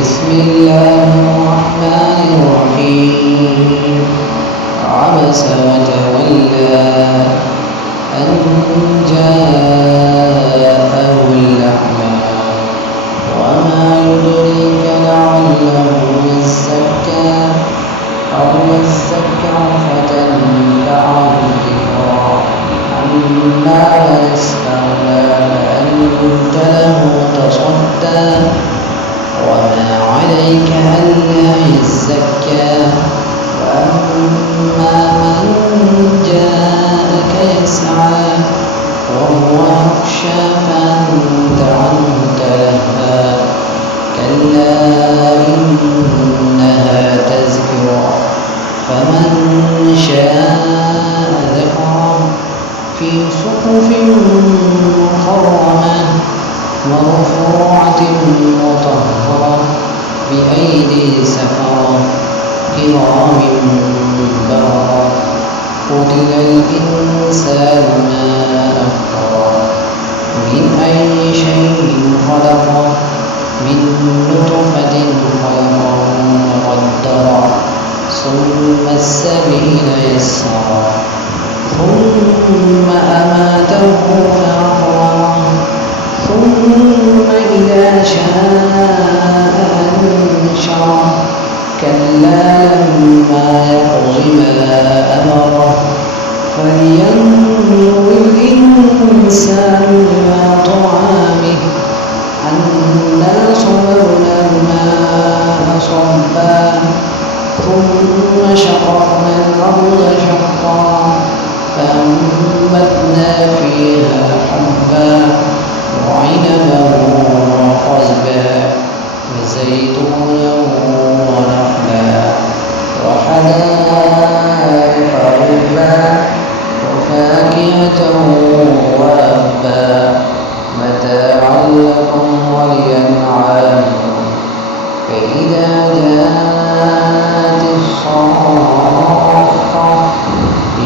بسم الله الرحمن الرحيم عبس وتولى أن جاءه الأعمى وما يدريك لعله يزكى أو يذكر فتنفعه الذكرى أما من استغنى فأنت له تصدى وما عليك ألا يزكى وأما من جاءك يسعى وهو يخشى فأنت عنه تلهى كلا إنها تذكرة فمن شاء ذكره في صحف مكرمة مرفوعة مطهرة بأيدي سفرة كرام بررة قتل الإنسان ما أكفره من أي شيء خلقه من نطفة خلقه فقدره ثم السبيل يسره ثم أماته فأقبره ثم إذا شاء أنشره كلا لما يقض ما أمره فلينظر الإنسان إلى طعامه أنا صببنا الماء صبا ثم شققنا الأرض شقا فأنبتنا فيها حبا وعنبا وقضبا وزيتونا ونخلا وحدائق غلبا وفاكهة وأبا متاعا لكم ولأنعامكم فإذا جاءت الصاخة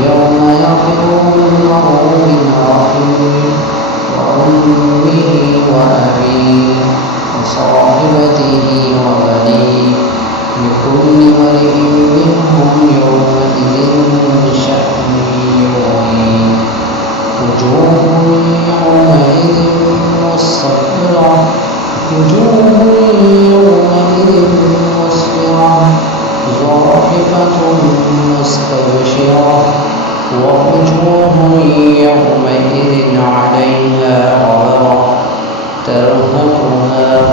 يوم يفر المرء من أخيه وأمه وأبيه وصاحبته وبنيه لكل امرئ منهم يومئذ شأن يغنيه وجوه يومئذ مسفرة ضاحكة مستبشرة ووجوه يومئذ عليها غبرة ترهقها